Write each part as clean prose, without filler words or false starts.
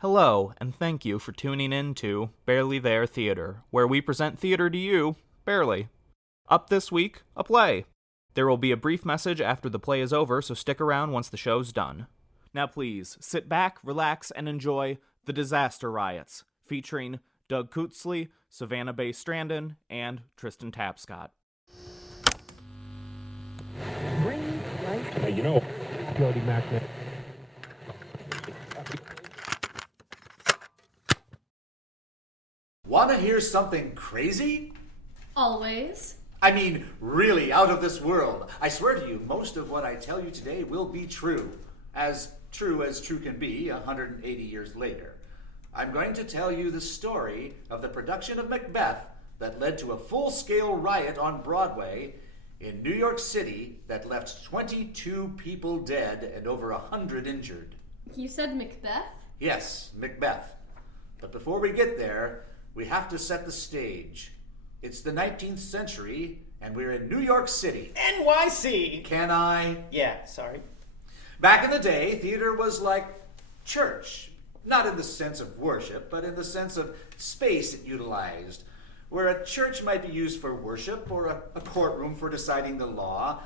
Hello, and thank you for tuning in to Barely There Theater, where we present theater to you, barely. Up this week, a play. There will be a brief message after the play is over, so stick around once the show's done. Now please, sit back, relax, and enjoy The DisAstor Riots, featuring Doug Kutzli, Savannah Bay Strandin, and Tristan Tapscott. Jody Macbeth. Want to hear something crazy? Always. I mean, really out of this world. I swear to you, most of what I tell you today will be true. As true can be 180 years later. I'm going to tell you the story of the production of Macbeth that led to a full-scale riot on Broadway in New York City that left 22 people dead and over 100 injured. You said Macbeth? Yes, Macbeth. But before we get there, we have to set the stage. It's the 19th century, and we're in New York City. NYC! Can I? Yeah, sorry. Back in the day, theater was like church. Not in the sense of worship, but in the sense of space it utilized. Where a church might be used for worship or a courtroom for deciding the law,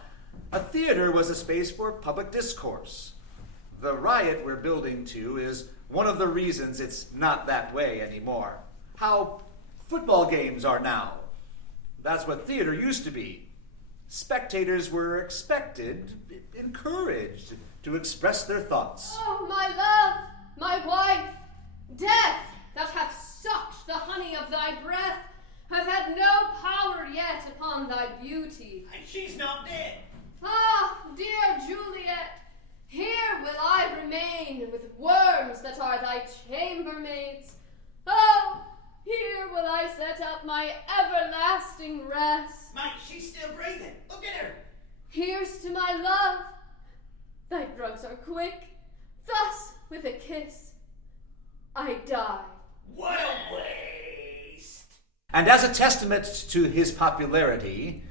a theater was a space for public discourse. The riot we're building to is one of the reasons it's not that way anymore. How football games are now. That's what theater used to be. Spectators were expected, encouraged to express their thoughts. Oh, my love, my wife, death that hath sucked the honey of thy breath, hath had no power yet upon thy beauty. And she's not dead. Ah, dear Juliet, here will I remain with worms that are thy chambermaids. Oh, here will I set up my everlasting rest. Mate, she's still breathing. Look at her. Here's to my love. Thy drugs are quick. Thus, with a kiss, I die. What a waste. And as a testament to his popularity,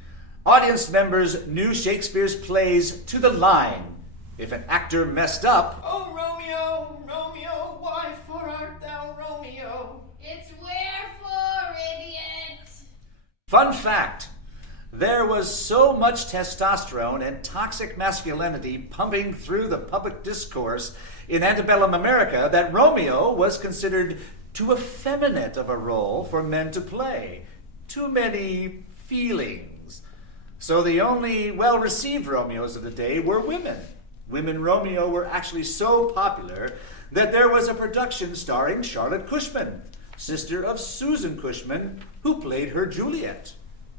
audience members knew Shakespeare's plays to the line. If an actor messed up, Oh, Romeo, Romeo, why for art thou Romeo? It's wherefore, idiot. fun fact, there was so much testosterone and toxic masculinity pumping through the public discourse in antebellum America that Romeo was considered too effeminate of a role for men to play. Too many feelings. So the only well-received Romeos of the day were women. Women Romeo were actually so popular that there was a production starring Charlotte Cushman, sister of Susan Cushman, who played her Juliet.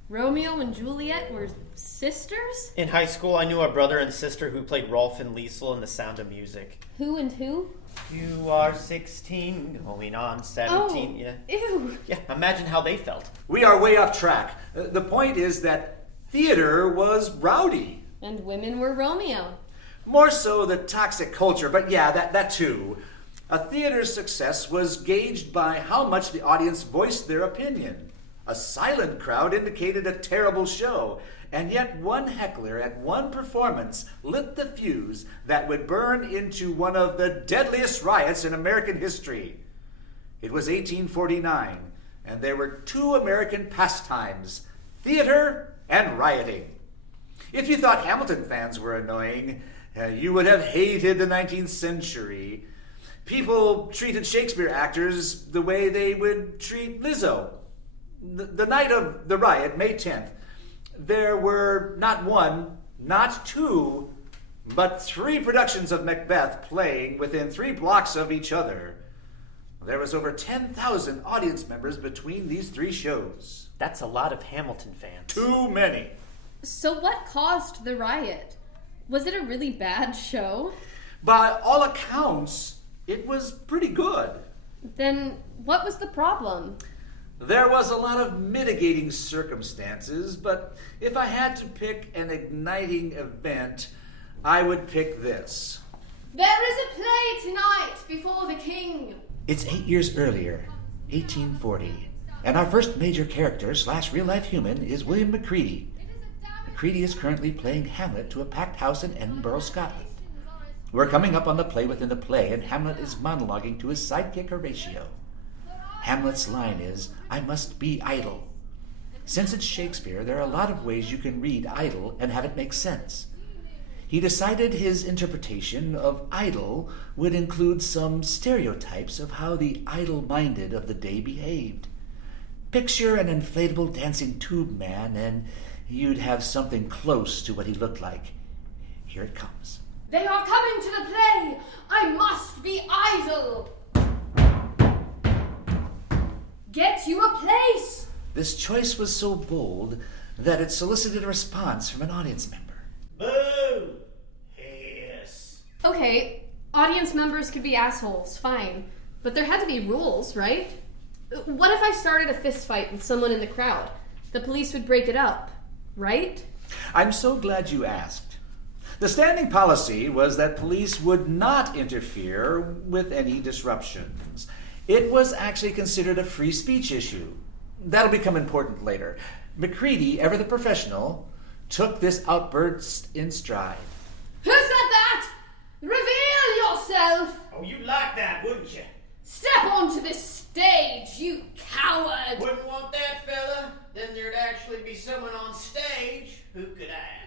Romeo and Juliet were sisters? In high school, I knew a brother and sister who played Rolf and Liesel in The Sound of Music. Who and who? You are 16, going on 17. Oh, Yeah. ew. Yeah, imagine how they felt. We are way off track. The point is that theater was rowdy. And women were Romeo. More so the toxic culture, but yeah, that too. A theater's success was gauged by how much the audience voiced their opinion. A silent crowd indicated a terrible show, and yet one heckler at one performance lit the fuse that would burn into one of the deadliest riots in American history. It was 1849, and there were two American pastimes, theater and rioting. If you thought Hamilton fans were annoying, you would have hated the 19th century. People treated Shakespeare actors the way they would treat Lizzo. The night of the riot, May 10th, there were not one, not two, but three productions of Macbeth playing within 3 blocks of each other. There was over 10,000 audience members between these 3 shows. That's a lot of Hamilton fans. Too many. So what caused the riot? Was it a really bad show? By all accounts, it was pretty good. Then what was the problem? There was a lot of mitigating circumstances, but if I had to pick an igniting event, I would pick this. There is a play tonight before the king. It's 8 years earlier, 1840, and our first major character / real-life human is William Macready. Macready is currently playing Hamlet to a packed house in Edinburgh, Scotland. We're coming up on the play within the play, and Hamlet is monologuing to his sidekick Horatio. Hamlet's line is, "I must be idle." Since it's Shakespeare, there are a lot of ways you can read idle and have it make sense. He decided his interpretation of idle would include some stereotypes of how the idle-minded of the day behaved. Picture an inflatable dancing tube man, and you'd have something close to what he looked like. Here it comes. They are coming to the play! I must be idle! Get you a place! This choice was so bold that it solicited a response from an audience member. Boo! Hiss. Okay, audience members could be assholes, fine. But there had to be rules, right? What if I started a fist fight with someone in the crowd? The police would break it up, right? I'm so glad you asked. The standing policy was that police would not interfere with any disruptions. It was actually considered a free speech issue. That'll become important later. Macready, ever the professional, took this outburst in stride. Who said that? Reveal yourself! Oh, you'd like that, wouldn't you? Step onto this stage, you coward! Wouldn't want that, fella? Then there'd actually be someone on stage who could act.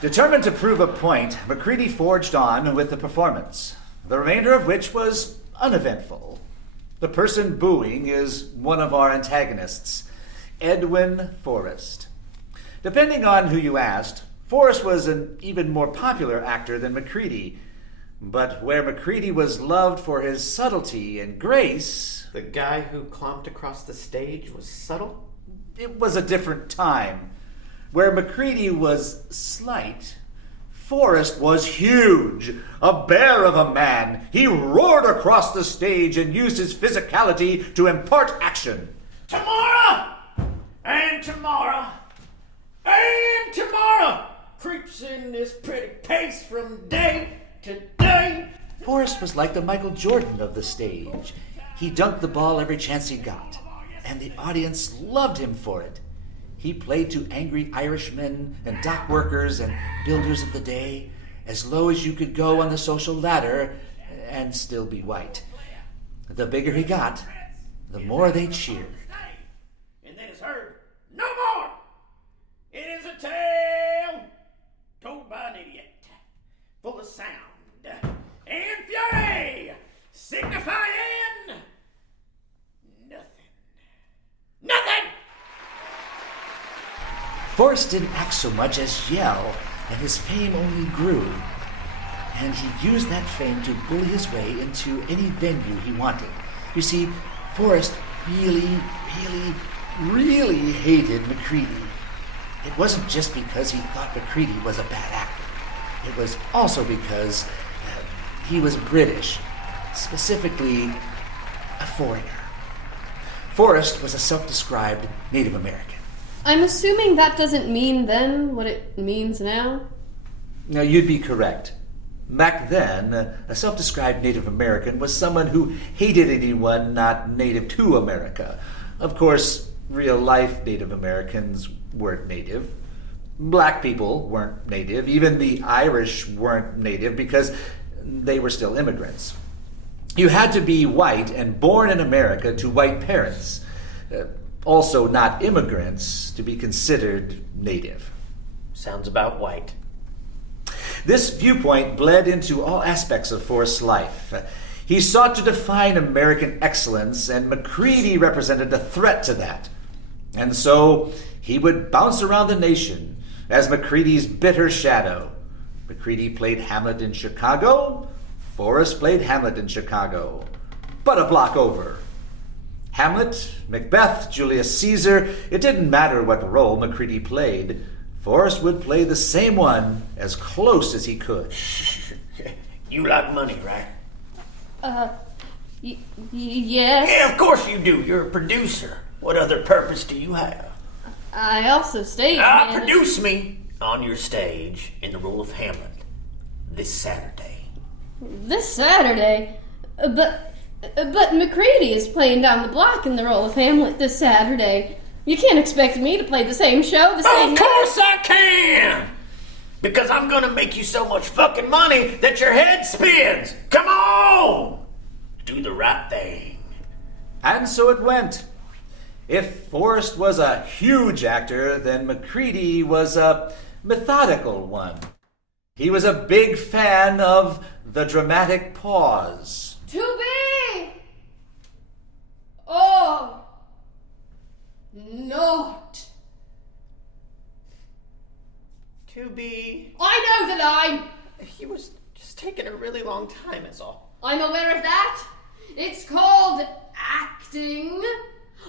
Determined to prove a point, Macready forged on with the performance, the remainder of which was uneventful. The person booing is one of our antagonists, Edwin Forrest. Depending on who you asked, Forrest was an even more popular actor than Macready. But where Macready was loved for his subtlety and grace, The guy who clomped across the stage was subtle? it was a different time. Where Macready was slight, Forrest was huge, a bear of a man. He roared across the stage and used his physicality to impart action. Tomorrow! And tomorrow! And tomorrow! Creeps in this pretty pace from day to day. Forrest was like the Michael Jordan of the stage. He dunked the ball every chance he got, and the audience loved him for it. He played to angry Irishmen and dock workers and builders of the day, as low as you could go on the social ladder and still be white. The bigger he got, the more they cheered. And then it's heard, no more! It is a tale told by an idiot, full of sound and fury, signifying nothing. Nothing! Forrest didn't act so much as yell, and his fame only grew. And he used that fame to bully his way into any venue he wanted. You see, Forrest really hated Macready. It wasn't just because he thought Macready was a bad actor. It was also because he was British, specifically a foreigner. Forrest was a self-described Native American. I'm assuming that doesn't mean then what it means now? Now, you'd be correct. Back then, a self-described Native American was someone who hated anyone not native to America. Of course, real-life Native Americans weren't native. Black people weren't native. Even the Irish weren't native because they were still immigrants. You had to be white and born in America to white parents. Also not immigrants to be considered native. Sounds about white. This viewpoint bled into all aspects of Forrest's life. He sought to define American excellence, and Macready represented a threat to that. And so he would bounce around the nation as Macready's bitter shadow. Macready played Hamlet in Chicago. Forrest played Hamlet in Chicago, but a block over. Hamlet, Macbeth, Julius Caesar, it didn't matter what role Macready played. Forrest would play the same one as close as he could. You like money, right? Yes? Yeah, of course you do. You're a producer. What other purpose do you have? I also stage manage. Produce me on your stage in the role of Hamlet this Saturday. This Saturday? But Macready is playing down the block in the role of Hamlet this Saturday. You can't expect me to play the same show the same Of course I can! Because I'm gonna make you so much fucking money that your head spins! Come on! Do the right thing. And so it went. If Forrest was a huge actor, then Macready was a methodical one. He was a big fan of the dramatic pause. To be! Or not. To be... I know the line! He was just taking a really long time is all. I'm aware of that. It's called acting.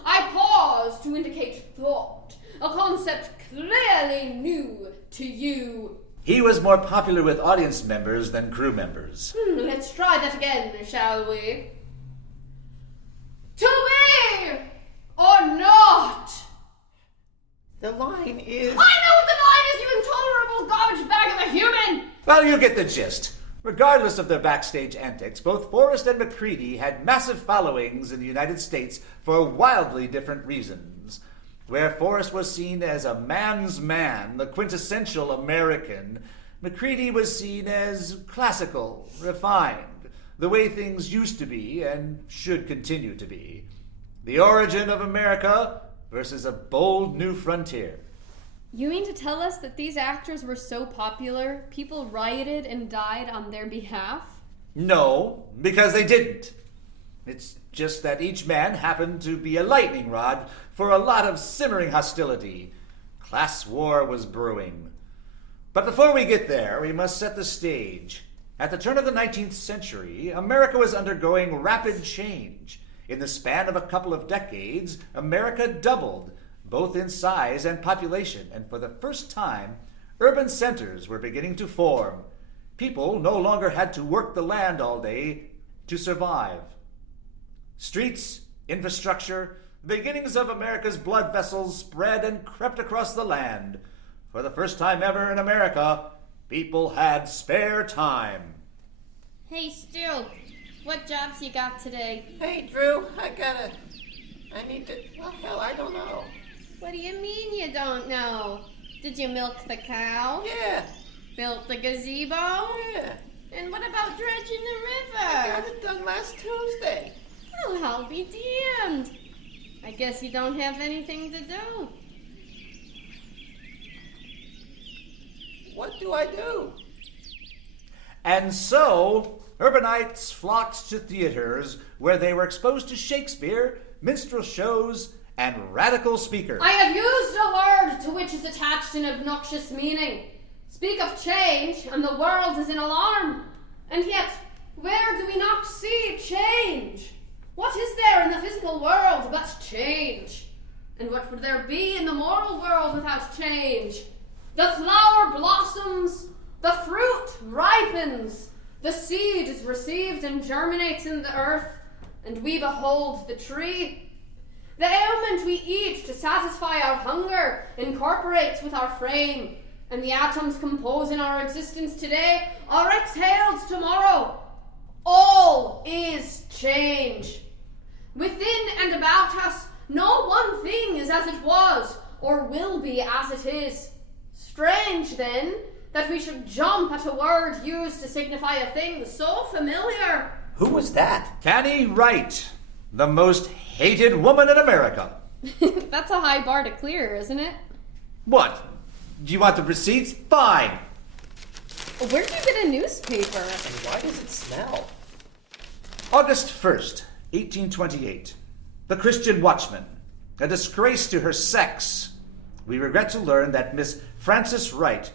I pause to indicate thought, a concept clearly new to you. He was more popular with audience members than crew members. Let's try that again, shall we? To be or not? The line is... I know what the line is, you intolerable garbage bag of a human! Well, you get the gist. Regardless of their backstage antics, both Forrest and Macready had massive followings in the United States for wildly different reasons. Where Forrest was seen as a man's man, the quintessential American, Macready was seen as classical, refined, the way things used to be and should continue to be. The origin of America versus a bold new frontier. You mean to tell us that these actors were so popular, people rioted and died on their behalf? No, because they didn't. It's just that each man happened to be a lightning rod for a lot of simmering hostility. Class war was brewing. But before we get there, we must set the stage. At the turn of the 19th century, America was undergoing rapid change. In the span of a couple of decades, America doubled, both in size and population, and for the first time, urban centers were beginning to form. People no longer had to work the land all day to survive. Streets, infrastructure, the beginnings of America's blood vessels spread and crept across the land. For the first time ever in America, people had spare time. Hey, Stu, what jobs you got today? Hey, Drew, I need to... Well, hell, I don't know. What do you mean you don't know? Did you milk the cow? Yeah, Built the gazebo? yeah. And what about dredging the I river? got it done last Tuesday. Oh, I'll be damned. I guess you don't have anything to do. What do I do? And so, urbanites flocked to theaters where they were exposed to Shakespeare, minstrel shows, and radical speakers. I have used a word to which is attached an obnoxious meaning. Speak of change, and the world is in alarm. And yet, where do we not see change? What is there in the physical world but change? And what would there be in the moral world without change? The flower blossoms, the fruit ripens, the seed is received and germinates in the earth, and we behold the tree. The aliment we eat to satisfy our hunger incorporates with our frame, and the atoms composing our existence today are exhaled tomorrow. All is change. Within and about us, no one thing is as it was, or will be as it is. Strange, then, that we should jump at a word used to signify a thing so familiar. Who was that? Fanny Wright, the most hated woman in America. That's a high bar to clear, isn't it? What? Do you want the receipts? Fine. Where'd you get a newspaper? And why does it smell? August 1st, 1828. The Christian Watchman. A disgrace to her sex. We regret to learn that Miss Frances Wright,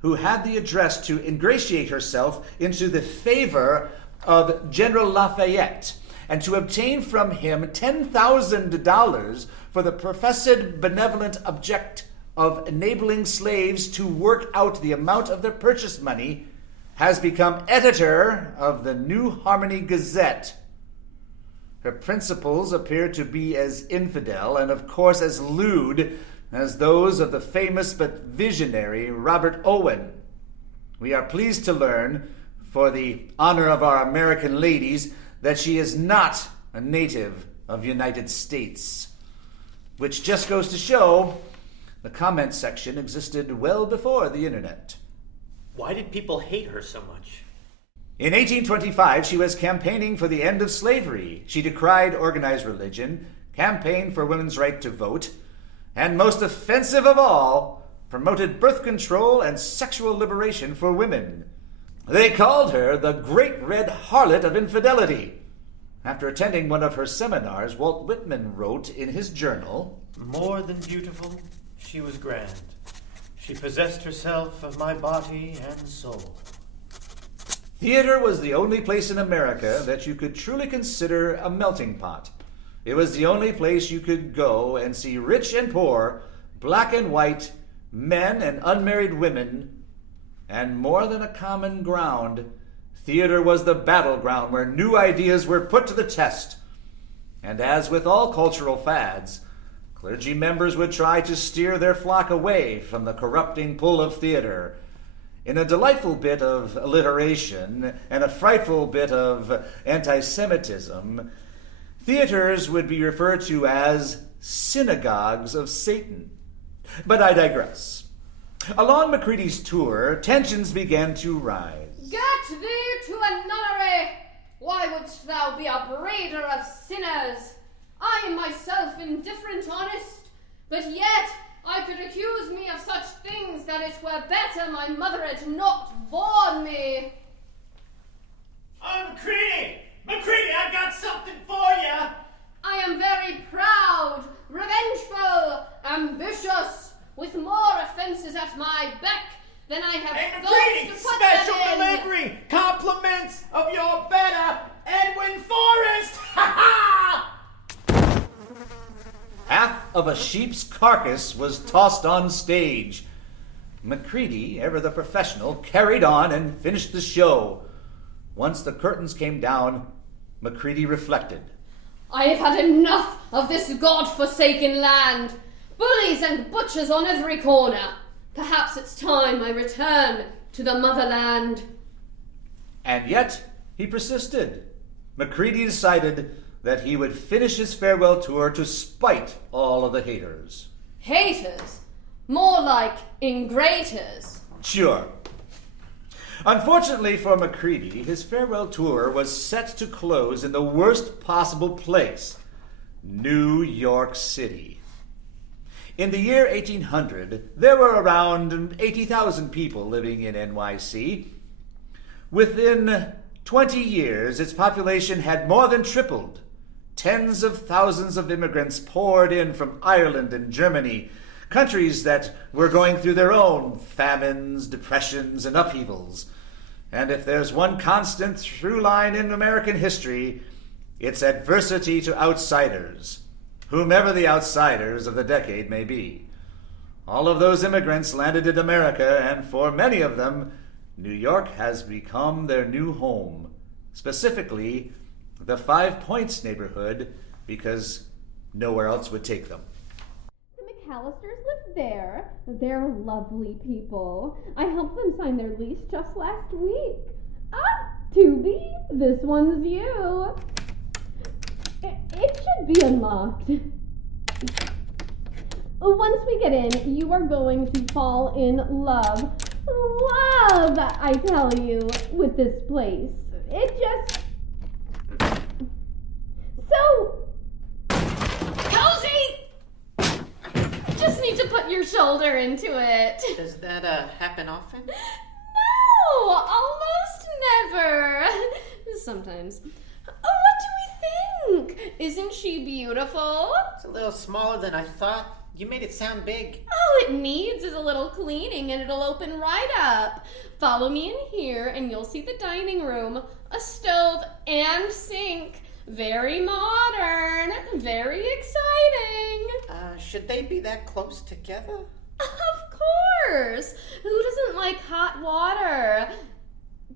who had the address to ingratiate herself into the favor of General Lafayette and to obtain from him $10,000 for the professed benevolent object of enabling slaves to work out the amount of their purchase money, has become editor of the New Harmony Gazette. Her principles appear to be as infidel and, of course, as lewd as those of the famous but visionary Robert Owen. We are pleased to learn, for the honor of our American ladies, that she is not a native of United States. Which just goes to show the comment section existed well before the internet. Why did people hate her so much? In 1825, she was campaigning for the end of slavery. She decried organized religion, campaigned for women's right to vote, and most offensive of all, promoted birth control and sexual liberation for women. They called her the Great Red Harlot of Infidelity. After attending one of her seminars, Walt Whitman wrote in his journal, More than beautiful, she was grand. She possessed herself of my body and soul. theater was the only place in America that you could truly consider a melting pot. It was the only place you could go and see rich and poor, black and white, men and unmarried women, and more than a common ground, theater was the battleground where new ideas were put to the test. And as with all cultural fads, clergy members would try to steer their flock away from the corrupting pull of theater. In a delightful bit of alliteration and a frightful bit of anti-Semitism, theaters would be referred to as synagogues of Satan. But I digress. Along Macready's tour, tensions began to rise. Get thee to a nunnery! Why wouldst thou be a breeder of sinners? I am myself indifferent honest, but yet I could accuse me of such things that it were better my mother had not borne me. Oh, Macready! Macready, I got something for you! I am very proud, revengeful, ambitious, with more offences at my beck than I have Hey, thought Macready! to put Special them in. delivery! Compliments of your better Edwin Forrest! Ha ha! Half of a sheep's carcass was tossed on stage. Macready, ever the professional, carried on and finished the show. Once the curtains came down, Macready reflected. I have had enough of this God-forsaken land. Bullies and butchers on every corner. Perhaps it's time I return to the motherland. And yet, he persisted. Macready decided that he would finish his farewell tour to spite all of the haters. Haters? More like ingraters. Sure. Unfortunately for Macready, his farewell tour was set to close in the worst possible place, New York City. In the year 1800, there were around 80,000 people living in NYC. Within 20 years, its population had more than tripled. Tens of thousands of immigrants poured in from Ireland and Germany, countries that were going through their own famines, depressions, and upheavals. And if there's one constant through line in American history, it's adversity to outsiders, whomever the outsiders of the decade may be. All of those immigrants landed in America, and for many of them, New York has become their new home, specifically the 5 Points neighborhood, because nowhere else would take them. The McAllisters live there. They're lovely people. I helped them sign their lease just last week. Ah, Toby, this one's you. It should be unlocked. Once we get in, you are going to fall in love. Love, I tell you, with this place. It just... So... Cozy! Just need to put your shoulder into it. Does that happen often? No, almost never. Sometimes. What do we think? Isn't she beautiful? It's a little smaller than I thought. You made it sound big. All it needs is a little cleaning and it'll open right up. Follow me in here and you'll see the dining room, a stove and sink. Very modern, very exciting. Should they be that close together? Of course. Who doesn't like hot water?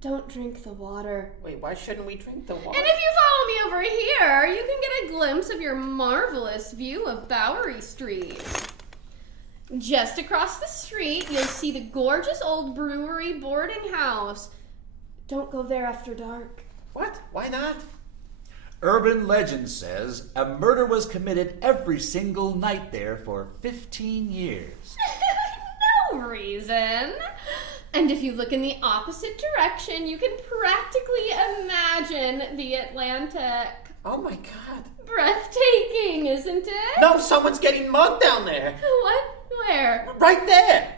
Don't drink the water. Wait, why shouldn't we drink the water? And if you follow me over here, you can get a glimpse of your marvelous view of Bowery Street. Just across the street, you'll see the gorgeous old brewery boarding house. Don't go there after dark. What? Why not? Urban legend says a murder was committed every single night there for 15 years. No reason. And if you look in the opposite direction, you can practically imagine the Atlantic. Oh my God. Breathtaking, isn't it? No, someone's getting mugged down there. What? Where? Right there.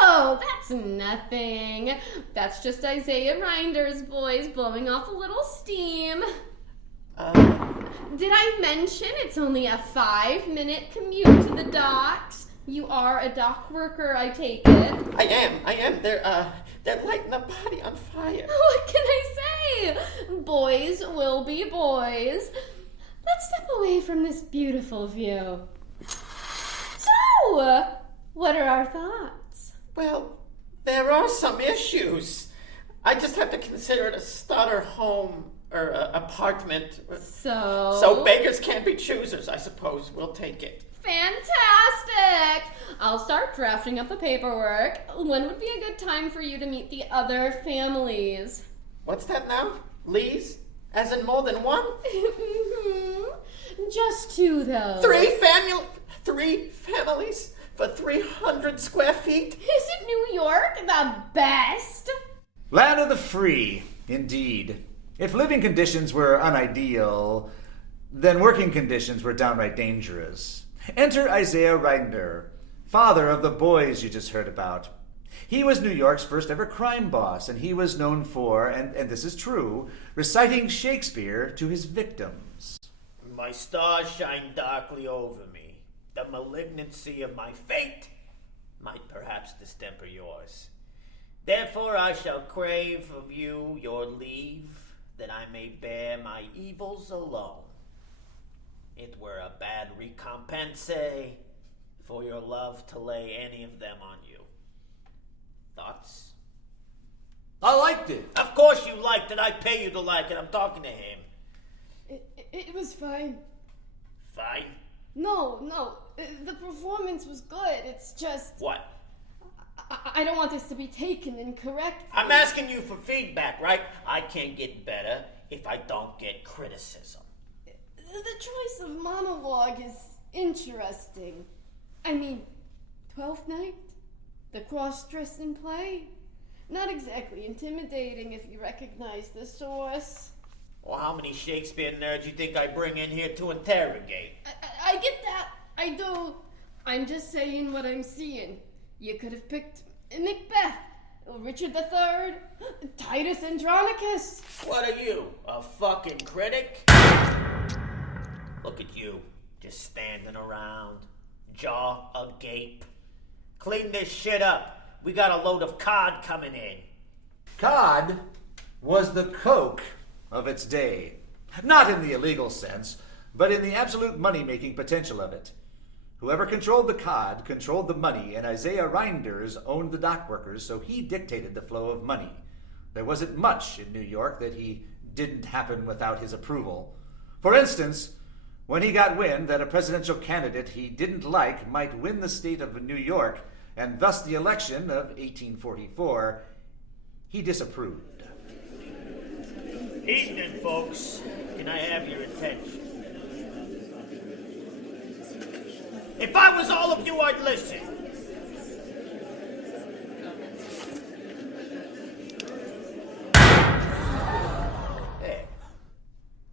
Oh, that's nothing. That's just Isaiah Reinder's boys blowing off a little steam. Did I mention it's only a 5-minute commute to the docks? You are a dock worker, I take it. I am. They're lighting the body on fire. What can I say? Boys will be boys. Let's step away from this beautiful view. So, what are our thoughts? Well, there are some issues. I just have to consider it a starter home or apartment. So beggars can't be choosers, I suppose. We'll take it. Fantastic! I'll start drafting up the paperwork. When would be a good time for you to meet the other families? What's that now? Lee's? As in more than one? Just 2, though. 3 families for 300 square feet? Isn't New York the best? Land of the free, indeed. If living conditions were unideal, then working conditions were downright dangerous. Enter Isaiah Reinder, father of the boys you just heard about. He was New York's first ever crime boss, and he was known for, and this is true, reciting Shakespeare to his victims. My stars shine darkly over me. The malignancy of my fate might perhaps distemper yours. Therefore I shall crave of you your leave, that I may bear my evils alone. It were a bad recompense for your love to lay any of them on you. Thoughts? I liked it. Of course you liked it. I pay you to like it. I'm talking to him. It was fine. Fine? No. The performance was good. It's just... What? I don't want this to be taken incorrectly. I'm asking you for feedback, right? I can't get better if I don't get criticism. The choice of monologue is interesting. I mean, Twelfth Night? The cross-dressing play? Not exactly intimidating if you recognize the source. Well, how many Shakespeare nerds you think I bring in here to interrogate? I get that. I do. I'm just saying what I'm seeing. You could have picked Macbeth, Richard III, Titus Andronicus. What are you, a fucking critic? Look at you, just standing around, jaw agape. Clean this shit up. We got a load of cod coming in. Cod was the Coke of its day. Not in the illegal sense, but in the absolute money-making potential of it. Whoever controlled the cod controlled the money, and Isaiah Reinders owned the dock workers, so he dictated the flow of money. There wasn't much in New York that he didn't happen without his approval. For instance, when he got wind that a presidential candidate he didn't like might win the state of New York, and thus the election of 1844, he disapproved. Evening, folks. Can I have your attention? If I was all of you, I'd listen. There.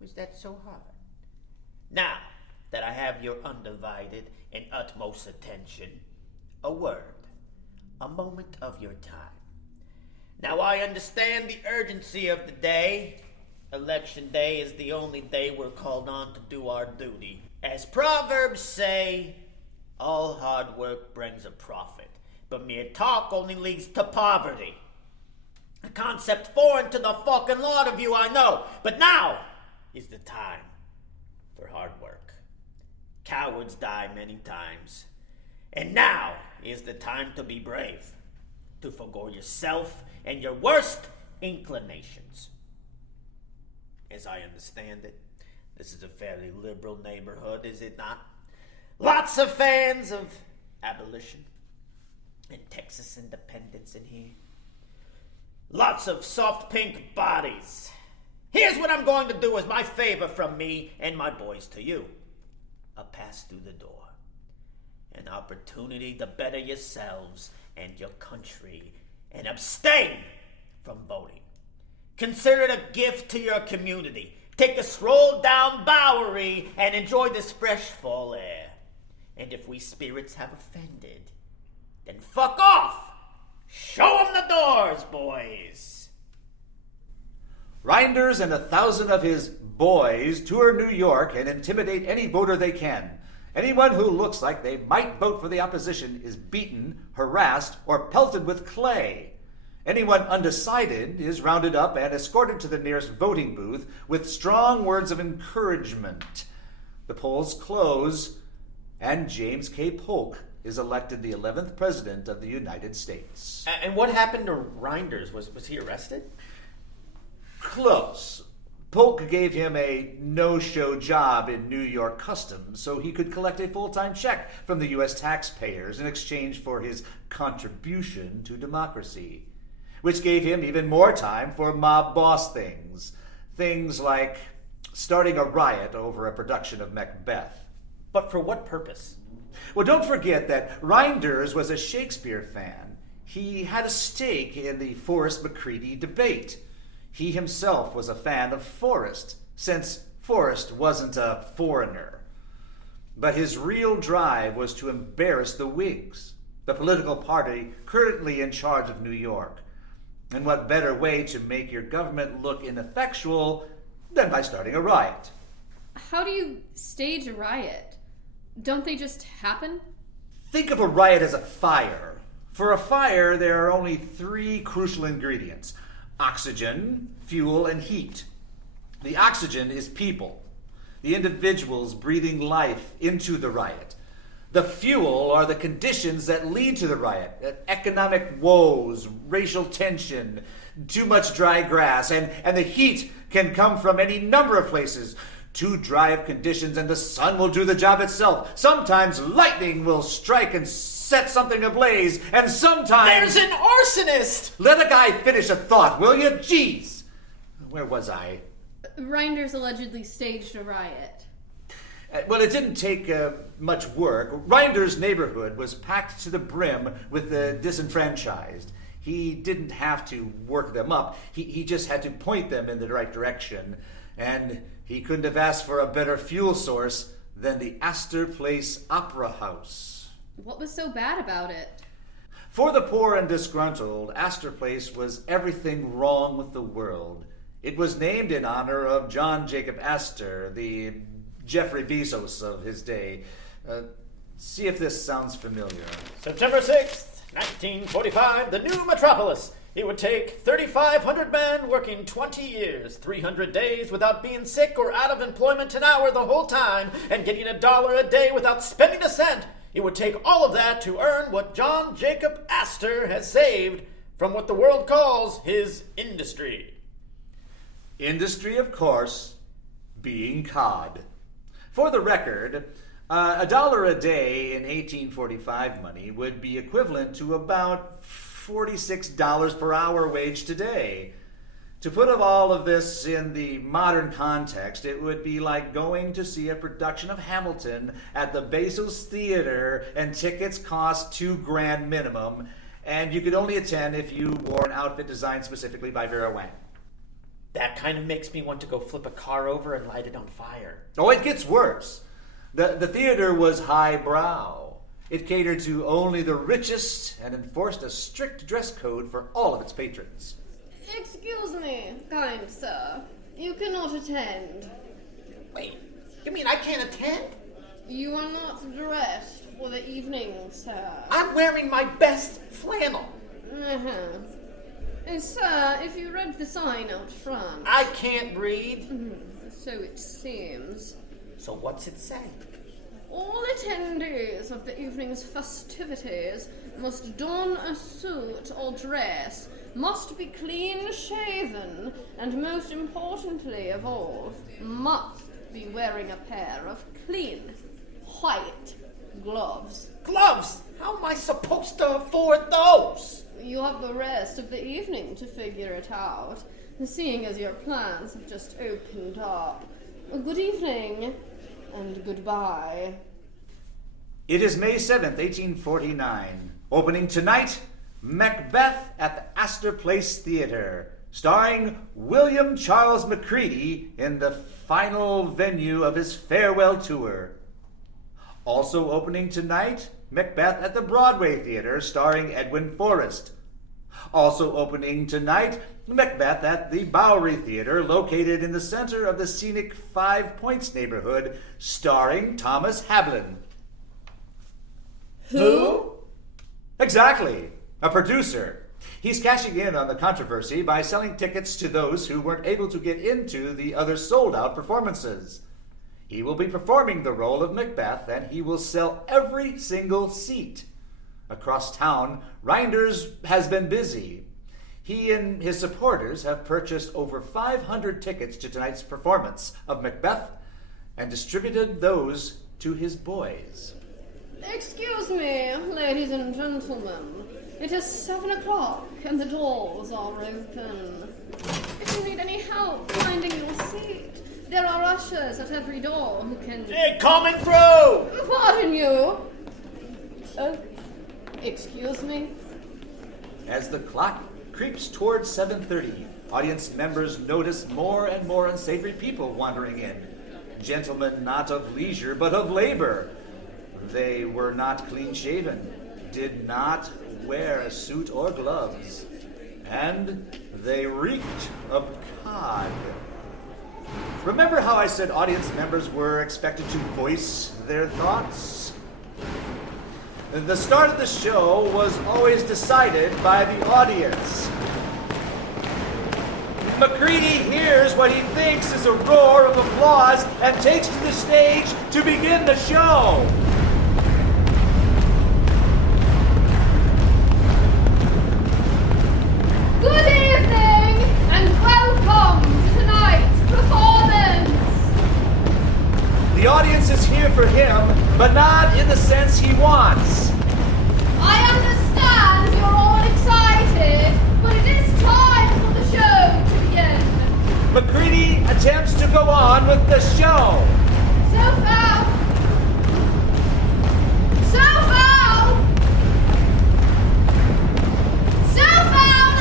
Was that so hard? Now that I have your undivided and utmost attention, a word, a moment of your time. Now I understand the urgency of the day. Election day is the only day we're called on to do our duty. As Proverbs say, all hard work brings a profit, but mere talk only leads to poverty. A concept foreign to the fucking lot of you, I know, but now is the time for hard work. Cowards die many times, and now is the time to be brave, to forgo yourself and your worst inclinations. As I understand it, this is a fairly liberal neighborhood, is it not? Lots of fans of abolition and Texas independence in here. Lots of soft pink bodies. Here's what I'm going to do as my favor from me and my boys to you. A pass through the door. An opportunity to better yourselves and your country and abstain from voting. Consider it a gift to your community. Take a stroll down Bowery and enjoy this fresh fall air. And if we spirits have offended, then fuck off! Show 'em the doors, boys! Reinders and 1,000 of his boys tour New York and intimidate any voter they can. Anyone who looks like they might vote for the opposition is beaten, harassed, or pelted with clay. Anyone undecided is rounded up and escorted to the nearest voting booth with strong words of encouragement. The polls close, and James K. Polk is elected the 11th President of the United States. And what happened to Reinders? Was he arrested? Close. Polk gave him a no-show job in New York Customs so he could collect a full-time check from the U.S. taxpayers in exchange for his contribution to democracy, which gave him even more time for mob boss things. Things like starting a riot over a production of Macbeth. But for what purpose? Well, don't forget that Reinders was a Shakespeare fan. He had a stake in the Forrest-McCready debate. He himself was a fan of Forrest, since Forrest wasn't a foreigner. But his real drive was to embarrass the Whigs, the political party currently in charge of New York. And what better way to make your government look ineffectual than by starting a riot? How do you stage a riot? Don't they just happen? Think of a riot as a fire. For a fire, there are only 3 crucial ingredients: oxygen, fuel, and heat. The oxygen is people, the individuals breathing life into the riot. The fuel are the conditions that lead to the riot: economic woes, racial tension, too much dry grass, and the heat can come from any number of places. Too dry of conditions and the sun will do the job itself. Sometimes lightning will strike and set something ablaze, and sometimes... There's an arsonist! Let a guy finish a thought, will you? Jeez! Where was I? Reinders allegedly staged a riot. Well, it didn't take much work. Reinders' neighborhood was packed to the brim with the disenfranchised. He didn't have to work them up. He just had to point them in the right direction. And he couldn't have asked for a better fuel source than the Astor Place Opera House. What was so bad about it? For the poor and disgruntled, Astor Place was everything wrong with the world. It was named in honor of John Jacob Astor, the Jeffrey Bezos of his day. See if this sounds familiar. September 6th, 1945, the new metropolis. It would take 3,500 men working 20 years, 300 days without being sick or out of employment an hour the whole time, and getting $1 a day without spending a cent. It would take all of that to earn what John Jacob Astor has saved from what the world calls his industry. Industry, of course, being cod. For the record, $1 a day in 1845 money would be equivalent to about $46 per hour wage today. To put all of this in the modern context, it would be like going to see a production of Hamilton at the Bezos Theater, and tickets cost $2,000 minimum, and you could only attend if you wore an outfit designed specifically by Vera Wang. That kind of makes me want to go flip a car over and light it on fire. Oh, it gets worse. The theater was highbrow. It catered to only the richest and enforced a strict dress code for all of its patrons. Excuse me, kind sir. You cannot attend. Wait, you mean I can't attend? You are not dressed for the evening, sir. I'm wearing my best flannel. Uh-huh. And sir, if you read the sign out front... I can't read. So it seems. So what's it say? All attendees of the evening's festivities must don a suit or dress, must be clean-shaven, and most importantly of all, must be wearing a pair of clean, white gloves. Gloves? How am I supposed to afford those? You have the rest of the evening to figure it out, seeing as your plans have just opened up. Good evening, and goodbye. It is May 7th, 1849. Opening tonight, Macbeth at the Astor Place Theater, starring William Charles Macready in the final venue of his farewell tour. Also opening tonight, Macbeth at the Broadway Theater, starring Edwin Forrest. Also opening tonight, Macbeth at the Bowery Theater, located in the center of the scenic Five Points neighborhood, starring Thomas Hablin. Who? Exactly, a producer. He's cashing in on the controversy by selling tickets to those who weren't able to get into the other sold-out performances. He will be performing the role of Macbeth, and he will sell every single seat. Across town, Reinders has been busy. He and his supporters have purchased over 500 tickets to tonight's performance of Macbeth and distributed those to his boys. Excuse me, ladies and gentlemen. It is 7 o'clock and the doors are open. If you need any help finding your seat, there are ushers at every door who can... Hey, coming through! Pardon you. Excuse me? As the clock creeps towards 7:30, audience members notice more and more unsavory people wandering in. Gentlemen not of leisure, but of labor. They were not clean-shaven, did not wear a suit or gloves, and they reeked of cod. Remember how I said audience members were expected to voice their thoughts? The start of the show was always decided by the audience. Macready hears what he thinks is a roar of applause and takes to the stage to begin the show. Good evening and welcome to tonight's performance. The audience is here for him, but not in the sense he wants. I understand you're all excited, but it is time for the show to begin. Macready attempts to go on with the show. So foul!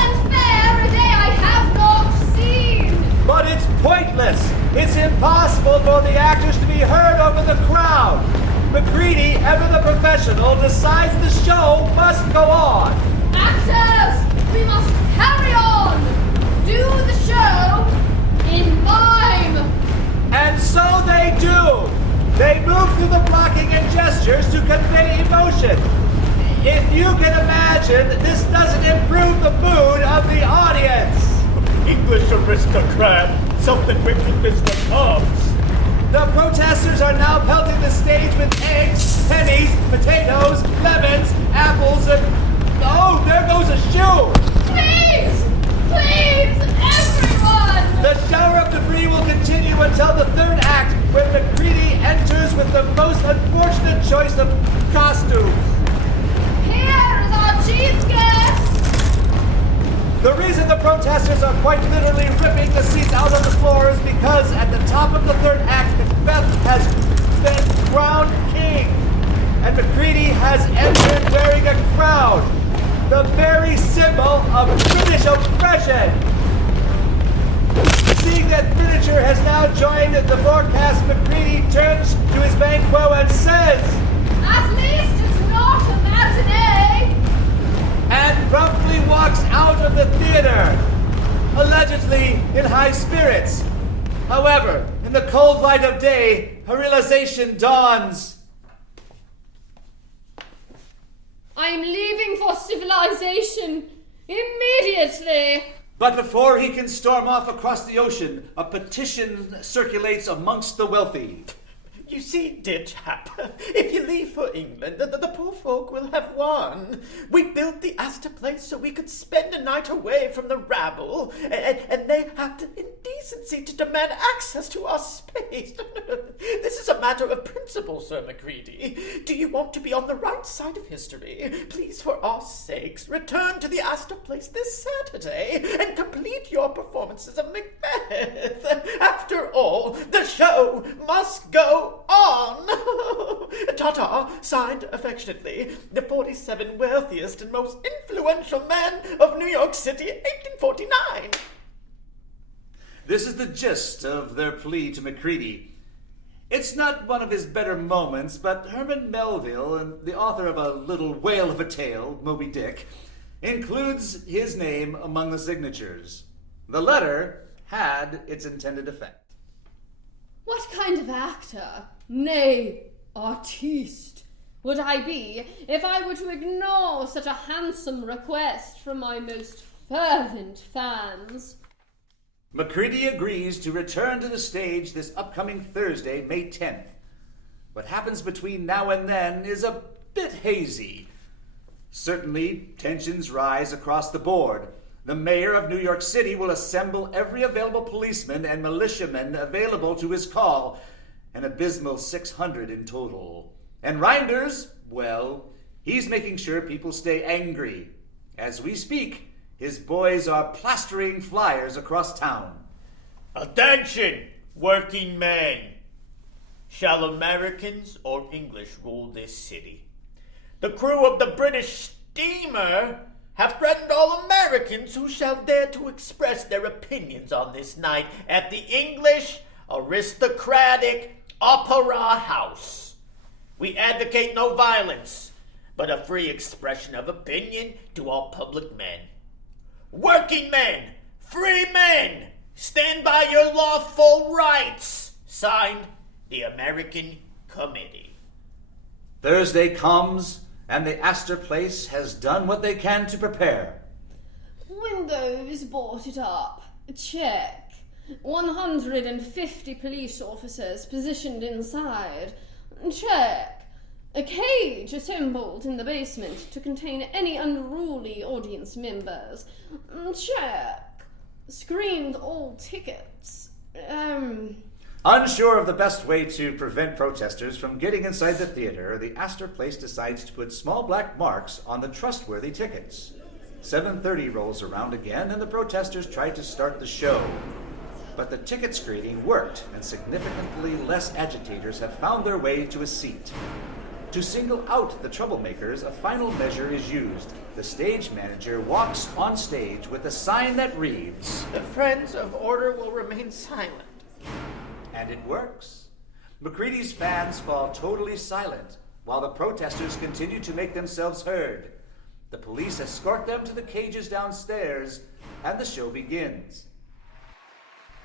And fair a day I have not seen! But it's pointless. It's impossible for the actors to be heard over the crowd. Macready, ever the professional, decides the show must go on. Actors, we must carry on! Do the show in mime! And so they do. They move through the blocking and gestures to convey emotion. If you can imagine, this doesn't improve the mood of the audience. English aristocrat, something wicked Mr. Tubbs. The protesters are now pelting the stage with eggs, pennies, potatoes, lemons, apples, and... oh, there goes a shoe! Please! Please, everyone! The shower of debris will continue until the third act, when Macready enters with the most unfortunate choice of costumes. Here is our chief guest! The reason the protesters are quite literally ripping the seats out of the floor is because at the top of the third act, Macbeth has been crowned king, and Macready has entered wearing a crown, the very symbol of British oppression. Seeing that furniture has now joined the broadcast, Macready turns to his banquo and says, "At least it's not a matinee!" and promptly walks out of the theater, allegedly in high spirits. However, in the cold light of day, her realization dawns. I'm leaving for civilization immediately. But before he can storm off across the ocean, a petition circulates amongst the wealthy. You see, dear chap, if you leave for England, the poor folk will have won. We built the Astor Place so we could spend a night away from the rabble, and they have the indecency to demand access to our space. This is a matter of principle, Sir Macready. Do you want to be on the right side of history? Please, for our sakes, return to the Astor Place this Saturday and complete your performances of Macbeth. After all, the show must go on. Ta-ta, Signed, affectionately, the 47 wealthiest and most influential man of New York City, 1849. This is the gist of their plea to Macready. It's not one of his better moments, but Herman Melville, and the author of a little whale of a tale, Moby Dick, includes his name among the signatures. The letter had its intended effect. What kind of actor, nay, artiste, would I be if I were to ignore such a handsome request from my most fervent fans? Macready agrees to return to the stage this upcoming Thursday, May 10th. What happens between now and then is a bit hazy. Certainly, tensions rise across the board. The mayor of New York City will assemble every available policeman and militiaman available to his call, an abysmal 600 in total. And Reinders, well, he's making sure people stay angry. As we speak, his boys are plastering flyers across town. Attention, working men! Shall Americans or English rule this city? The crew of the British steamer have threatened all Americans who shall dare to express their opinions on this night at the English aristocratic opera house. We advocate no violence, but a free expression of opinion to all public men. Working men, free men, stand by your lawful rights. Signed, the American Committee. Thursday comes, and the Astor Place has done what they can to prepare. Windows boarded up. Check. 150 police officers positioned inside. Check. A cage assembled in the basement to contain any unruly audience members. Check. Screened all tickets. Unsure of the best way to prevent protesters from getting inside the theater, the Astor Place decides to put small black marks on the trustworthy tickets. 7:30 rolls around again, and the protesters try to start the show. But the ticket screening worked, and significantly less agitators have found their way to a seat. To single out the troublemakers, a final measure is used. The stage manager walks on stage with a sign that reads, "The friends of order will remain silent." And it works. Macready's fans fall totally silent, while the protesters continue to make themselves heard. The police escort them to the cages downstairs, and the show begins.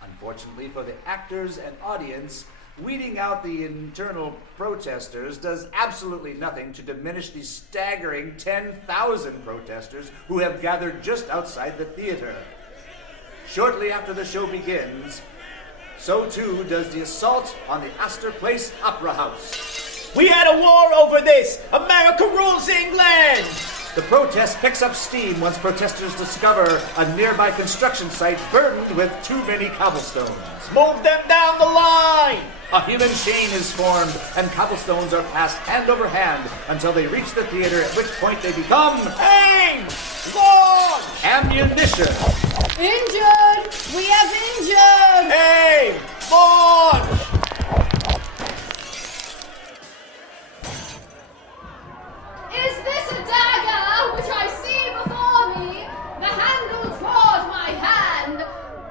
Unfortunately for the actors and audience, weeding out the internal protesters does absolutely nothing to diminish the staggering 10,000 protesters who have gathered just outside the theater. Shortly after the show begins, so too does the assault on the Astor Place Opera House. We had a war over this! America rules England! The protest picks up steam once protesters discover a nearby construction site burdened with too many cobblestones. Move them down the line! A human chain is formed, and cobblestones are passed hand over hand until they reach the theater, at which point they become Aim! Launch! ammunition. Injured! We have injured! Aim! Launch! Is this a dagger which I see before me? The handle toward my hand.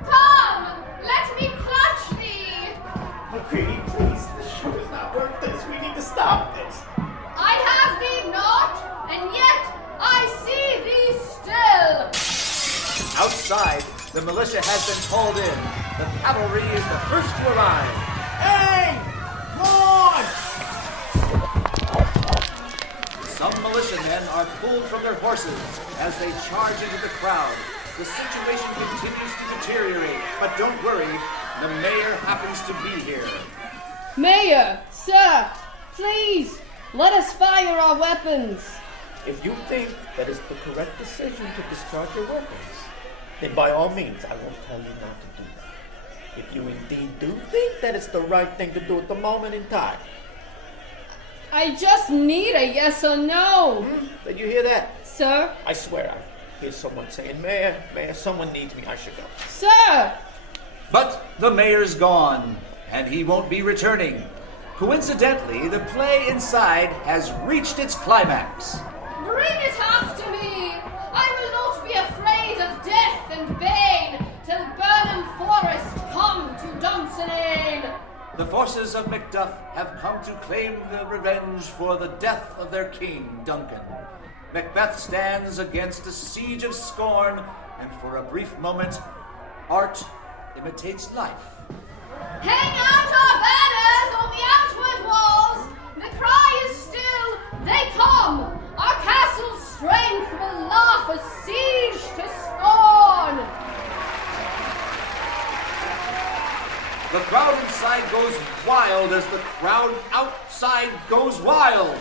Come, let me clutch thee. Macready, please, the show is not worth this. We need to stop this. I have thee not, and yet I see thee still. Outside, the militia has been called in. The cavalry is the first to arrive. Aim! Launch! Some militiamen are pulled from their horses as they charge into the crowd. The situation continues to deteriorate, but don't worry, the mayor happens to be here. Mayor, sir, please, let us fire our weapons. If you think that is the correct decision to discharge your weapons, then by all means, I won't tell you not to do that. If you indeed do think that it's the right thing to do at the moment in time, I just need a yes or no. did you hear that? Sir? I swear I hear someone saying, Mayor, someone needs me, I should go. Sir! But the mayor's gone, and he won't be returning. Coincidentally, the play inside has reached its climax. Bring it after me! I will not be afraid of death and bane, till Burnham Forest come to Dunsinane. The forces of Macduff have come to claim the revenge for the death of their king, Duncan. Macbeth stands against a siege of scorn, and for a brief moment, art imitates life. Hang out our banners on the outward walls! The cry is still, they come! Our castle's strength will laugh a siege to scorn! The crowd inside goes wild as the crowd outside goes wild.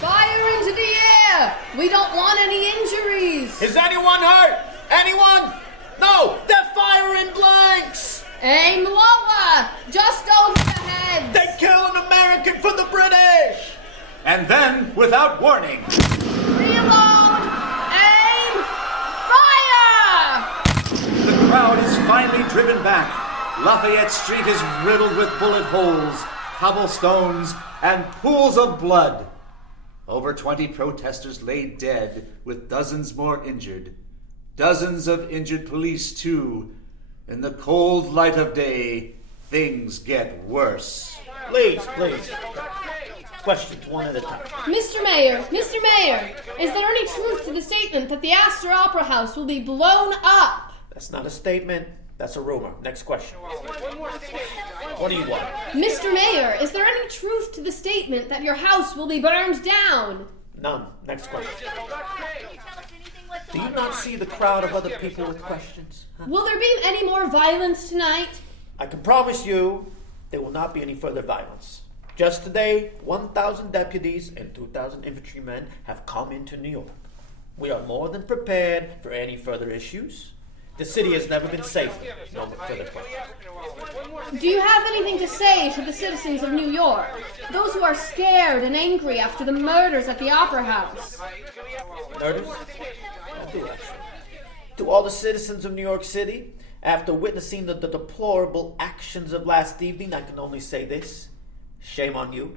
Fire into the air! We don't want any injuries! Is anyone hurt? Anyone? No, they're firing blanks! Aim lower! Just over the heads! They kill an American for the British! And then, without warning, Reload! Aim! Fire! the crowd is finally driven back. Lafayette Street is riddled with bullet holes, cobblestones, and pools of blood. Over 20 protesters lay dead, with dozens more injured. Dozens of injured police, too. In the cold light of day, things get worse. Please. Questions one at a time. Mr. Mayor, is there any truth to the statement that the Astor Opera House will be blown up? That's not a statement. That's a rumor. Next question. What do you want? Mr. Mayor, is there any truth to the statement that your house will be burned down? None. Next question. Do you not see the crowd of other people with questions? Huh? Will there be any more violence tonight? I can promise you there will not be any further violence. Just today, 1,000 deputies and 2,000 infantrymen have come into New York. We are more than prepared for any further issues. The city has never been safer. No further questions. Do you have anything to say to the citizens of New York? Those who are scared and angry after the murders at the Opera House. Murders? I do, actually. To all the citizens of New York City, after witnessing the deplorable actions of last evening, I can only say this. Shame on you.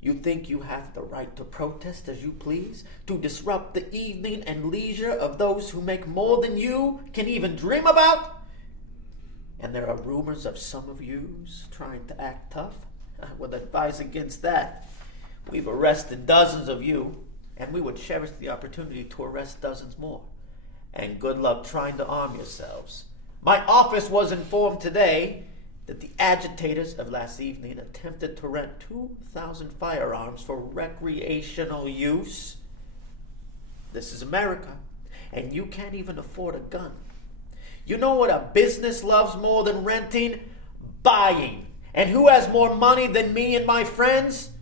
You think you have the right to protest as you please, to disrupt the evening and leisure of those who make more than you can even dream about? And there are rumors of some of yous trying to act tough? I would advise against that. We've arrested dozens of you, and we would cherish the opportunity to arrest dozens more. And good luck trying to arm yourselves. My office was informed today that the agitators of last evening attempted to rent 2,000 firearms for recreational use. This is America, and you can't even afford a gun. You know what a business loves more than renting? Buying. And who has more money than me and my friends?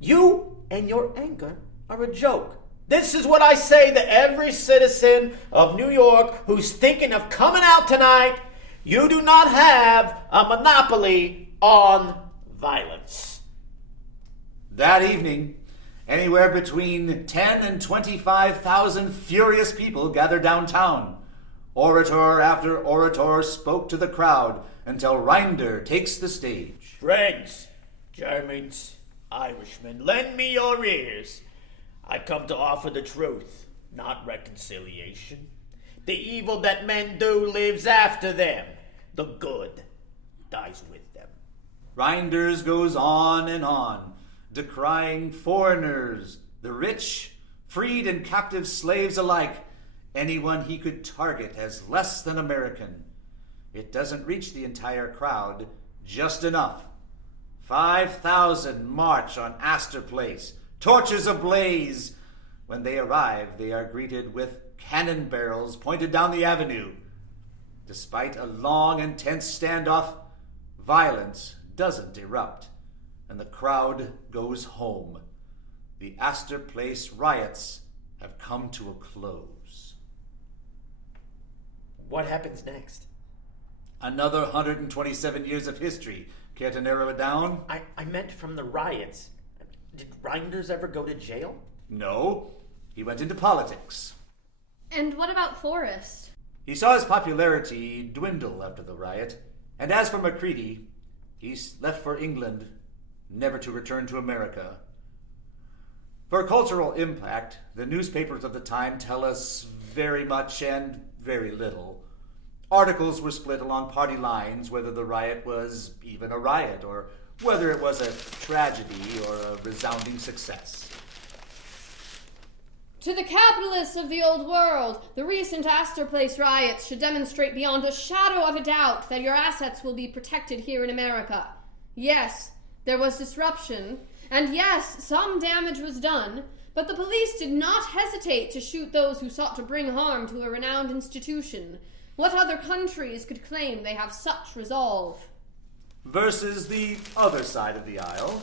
You and your anger are a joke. This is what I say to every citizen of New York who's thinking of coming out tonight. You do not have a monopoly on violence. That evening, anywhere between 10 and 25,000 furious people gathered downtown. Orator after orator spoke to the crowd until Reinder takes the stage. Friends, Germans, Irishmen, lend me your ears. I come to offer the truth, not reconciliation. The evil that men do lives after them. The good dies with them. Reinders goes on, decrying foreigners, the rich, freed and captive slaves alike, anyone he could target as less than American. It doesn't reach the entire crowd, just enough. 5,000 march on Astor Place, torches ablaze. When they arrive, they are greeted with cannon barrels pointed down the avenue. Despite a long and tense standoff, violence doesn't erupt, and the crowd goes home. The Astor Place riots have come to a close. What happens next? Another 127 years of history. Care to narrow it down? I meant from the riots. Did Reinders ever go to jail? No. He went into politics. And what about Forrest? He saw his popularity dwindle after the riot, and as for Macready, He's left for England, never to return to America. For cultural impact, the newspapers of the time tell us very much and very little. Articles were split along party lines whether the riot was even a riot or whether it was a tragedy or a resounding success. To the capitalists of the old world, the recent Astor Place riots should demonstrate beyond a shadow of a doubt that your assets will be protected here in America. Yes, there was disruption, and yes, some damage was done, but the police did not hesitate to shoot those who sought to bring harm to a renowned institution. What other countries could claim they have such resolve? Versus the other side of the aisle.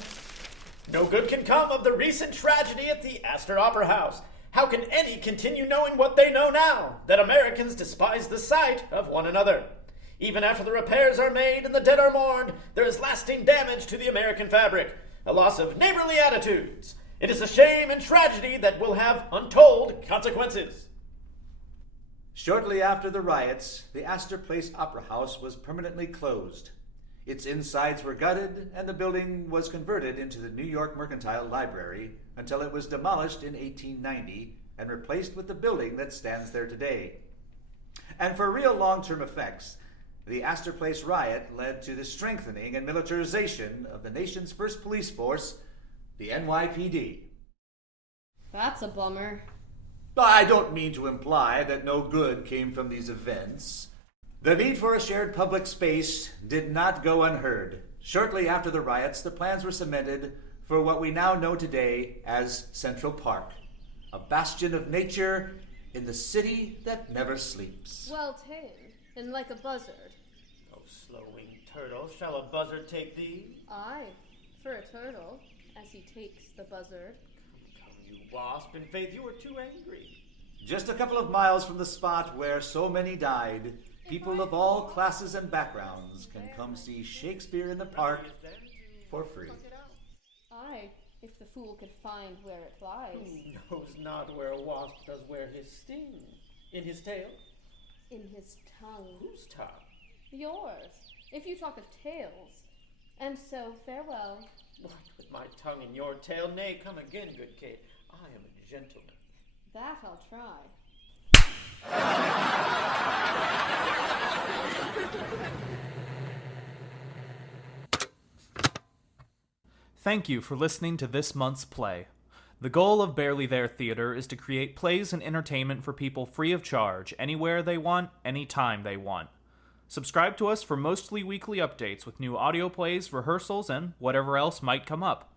No good can come of the recent tragedy at the Astor Opera House. How can any continue knowing what they know now, that Americans despise the sight of one another? Even after the repairs are made and the dead are mourned, there is lasting damage to the American fabric, a loss of neighborly attitudes. It is a shame and tragedy that will have untold consequences. Shortly after the riots, the Astor Place Opera House was permanently closed. Its insides were gutted, and the building was converted into the New York Mercantile Library until it was demolished in 1890 and replaced with the building that stands there today. And for real long-term effects, the Astor Place riot led to the strengthening and militarization of the nation's first police force, the NYPD. That's a bummer. I don't mean to imply that no good came from these events. The need for a shared public space did not go unheard. Shortly after the riots, the plans were cemented for what we now know today as Central Park, a bastion of nature in the city that never sleeps. Well tamed, and like a buzzard. Oh, slow-winged turtle, shall a buzzard take thee? Aye, for a turtle, as he takes the buzzard. Come, you wasp, in faith you are too angry. Just a couple of miles from the spot where so many died, people of all classes and backgrounds can come see Shakespeare in the park for free. Aye, if the fool could find where it lies. Who knows not where a wasp does wear his sting? In his tail? In his tongue. Whose tongue? Yours, if you talk of tails. And so, farewell. What, with my tongue in your tail? Nay, come again, good Kate. I am a gentleman. That I'll try. Thank you for listening to this month's play. The goal of Barely There Theater is to create plays and entertainment for people free of charge, anywhere they want, anytime they want. Subscribe to us for mostly weekly updates with new audio plays, rehearsals, and whatever else might come up.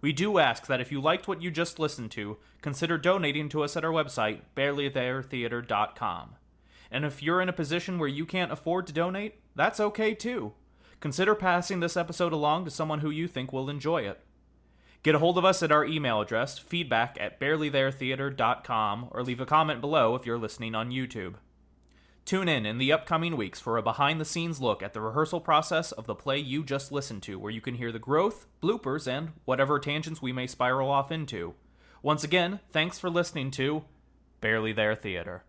We do ask that if you liked what you just listened to, consider donating to us at our website, barelytheretheater.com. And if you're in a position where you can't afford to donate, that's okay too. Consider passing this episode along to someone who you think will enjoy it. Get a hold of us at our email address, feedback@barelytheretheater.com, or leave a comment below if you're listening on YouTube. Tune in the upcoming weeks for a behind-the-scenes look at the rehearsal process of the play you just listened to, where you can hear the growth, bloopers, and whatever tangents we may spiral off into. Once again, thanks for listening to Barely There Theater.